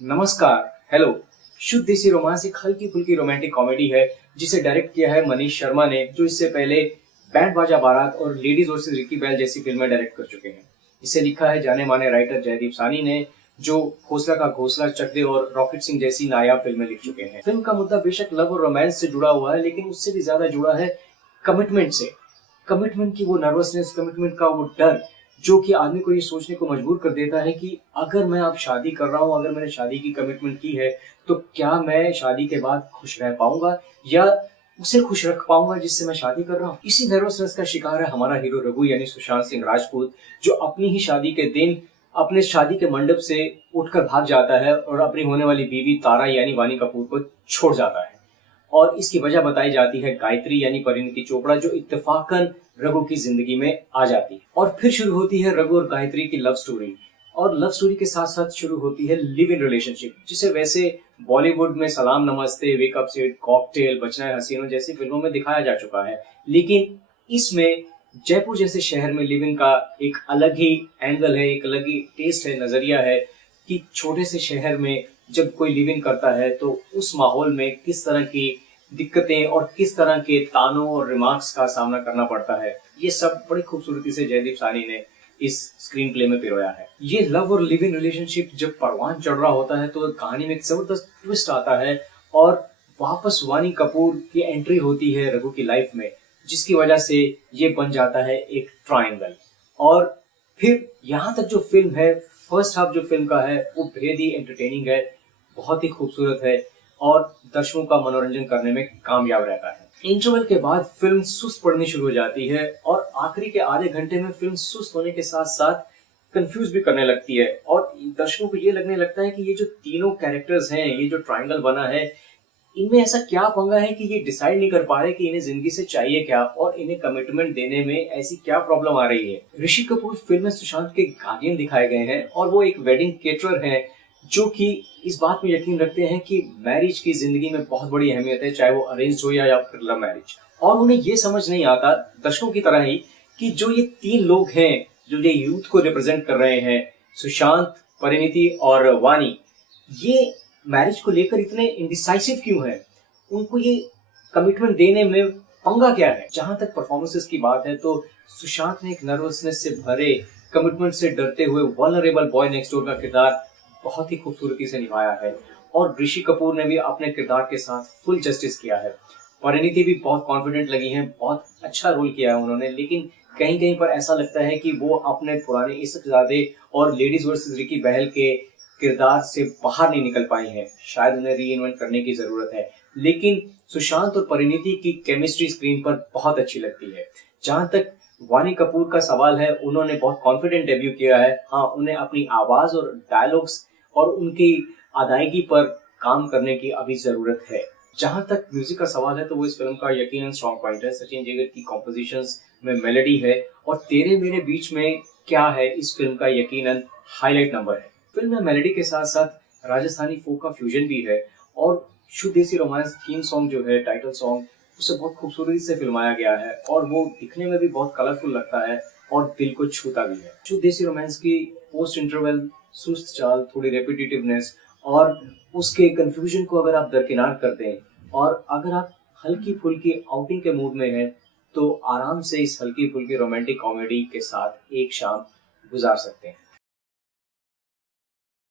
नमस्कार, हेलो। शुद्ध देसी रोमांस एक हल्की फुल्की रोमांटिक कॉमेडी है जिसे डायरेक्ट किया है मनीष शर्मा ने, जो इससे पहले बैंड बाजा बारात और लेडीज वर्सेस रिकी बैल जैसी फिल्में डायरेक्ट कर चुके हैं। इसे लिखा है जाने माने राइटर जयदीप सानी ने, जो हौसला का घोंसला, चक दे और रॉकेट सिंह जैसी नायाब फिल्में लिख चुके हैं। फिल्म का मुद्दा बेशक लव और रोमांस से जुड़ा हुआ है, लेकिन उससे भी ज्यादा जुड़ा है कमिटमेंट से। कमिटमेंट की वो नर्वसनेस, कमिटमेंट का वो डर जो कि आदमी को ये सोचने को मजबूर कर देता है कि अगर मैं अब शादी कर रहा हूँ, अगर मैंने शादी की कमिटमेंट की है, तो क्या मैं शादी के बाद खुश रह पाऊंगा या उसे खुश रख पाऊंगा जिससे मैं शादी कर रहा हूँ। इसी नर्वसनेस का शिकार है हमारा हीरो रघु यानी सुशांत सिंह राजपूत, जो अपनी ही शादी के दिन अपने शादी के मंडप से उठकर भाग जाता है और अपनी होने वाली बीवी तारा यानी वानी कपूर को छोड़ जाता है। और इसकी वजह बताई जाती है गायत्री यानी परिणीति चोपड़ा, जो इत्तेफाकन रघु की जिंदगी में आ जाती है। और फिर शुरू होती है रघु और गायत्री की लव स्टोरी। और लव स्टोरी के साथ साथ शुरू होती है लिव इन रिलेशनशिप, जिसे वैसे बॉलीवुड में सलाम नमस्ते, वेकअप सेट, कॉकटेल, बचना है हसीनों जैसी फिल्मों में दिखाया जा चुका है। लेकिन इसमें जयपुर जैसे शहर में लिव इन का एक अलग ही एंगल है, एक अलग ही टेस्ट है, नजरिया है कि छोटे से शहर में जब कोई लिव इन करता है तो उस माहौल में किस तरह की दिक्कतें और किस तरह के तानों और रिमार्क्स का सामना करना पड़ता है। ये सब बड़ी खूबसूरती से जयदीप सानी ने इस स्क्रीन प्ले में पिरोया है। ये लव और लिव इन रिलेशनशिप जब परवान चढ़ रहा होता है तो कहानी में एक जबरदस्त ट्विस्ट आता है और वापस वानी कपूर की एंट्री होती है रघु की लाइफ में, जिसकी वजह से ये बन जाता है एक ट्रायंगल। और फिर यहाँ तक जो फिल्म है, फर्स्ट हाफ जो फिल्म का है वो बेहद ही एंटरटेनिंग है, बहुत ही खूबसूरत है और दर्शकों का मनोरंजन करने में कामयाब रहता है। इंटरवल के बाद फिल्म सुस्त पड़नी शुरू हो जाती है और आखिरी के आधे घंटे में फिल्म सुस्त होने के साथ साथ कंफ्यूज भी करने लगती है और दर्शकों को ये लगने लगता है कि ये जो तीनों कैरेक्टर्स हैं, ये जो ट्रायंगल बना है, इनमें ऐसा क्या पंगा है कि ये डिसाइड नहीं कर पा रहे कि इन्हें जिंदगी से चाहिए क्या और इन्हें कमिटमेंट देने में ऐसी क्या प्रॉब्लम आ रही है। ऋषि कपूर फिल्म में सुशांत के गार्डियन दिखाए गए हैं और वो एक वेडिंग केटरर हैं, जो कि इस बात में यकीन रखते हैं कि मैरिज की जिंदगी में बहुत बड़ी अहमियत है, चाहे वो अरेंज हो या फिर लव मैरिज। और उन्हें ये समझ नहीं आता, दर्शकों की तरह ही, कि जो ये तीन लोग हैं जो ये यूथ को रिप्रेजेंट कर रहे हैं, सुशांत, परिणीति और वानी, ये मैरिज को लेकर इतने इंडिसाइसिव क्यों हैं? उनको ये कमिटमेंट देने में पंगा क्या है? जहां तक परफॉर्मेंसेस की बात है तो सुशांत ने एक नर्वसनेस से भरे, कमिटमेंट से डरते हुए वल्नरेबल बॉय नेक्स्ट डोर का किरदार बहुत ही खूबसूरती से निभाया है और ऋषि कपूर ने भी अपने किरदार के साथ फुल जस्टिस किया है। परिणीति भी बहुत कॉन्फिडेंट लगी है, बहुत अच्छा रोल किया है उन्होंने, लेकिन कहीं कहीं पर ऐसा लगता है कि वो अपने पुराने इश्कज़ादे और लेडीज वर्सेस रिकी बहल के किरदार से बाहर नहीं निकल पाई हैं। शायद उन्हें री इन्वेंट करने की जरूरत है। लेकिन सुशांत और परिणीति की केमिस्ट्री स्क्रीन पर बहुत अच्छी लगती है। जहां तक वानी कपूर का सवाल है, उन्होंने बहुत कॉन्फिडेंट डेब्यू किया है। हाँ, उन्हें अपनी आवाज और डायलॉग्स और उनकी अदायगी पर काम करने की अभी जरूरत है। जहां तक म्यूजिक का सवाल है तो वो इस फिल्म का यकीनन स्ट्रॉन्ग पॉइंट है। सचिन जिगर की कॉम्पोजिशंस में मेलोडी है और तेरे मेरे बीच में क्या है इस फिल्म का यकीनन हाईलाइट नंबर है। फिल्म में मेलोडी के साथ साथ राजस्थानी फोक का फ्यूजन भी है और शुद्ध देसी रोमांस थीम सॉन्ग जो है, टाइटल सॉन्ग, उसे बहुत खूबसूरती से फिल्माया गया है और वो दिखने में भी बहुत कलरफुल लगता है और दिल को छूता भी है। शुद्ध देसी रोमांस की पोस्ट इंटरवल सुस्त चाल, थोड़ी रेपिटेटिवनेस और उसके कंफ्यूजन को अगर आप दरकिनार कर दें और अगर आप हल्की फुल्की आउटिंग के मूड में हैं, तो आराम से इस हल्की फुल्की रोमांटिक कॉमेडी के साथ एक शाम गुजार सकते हैं।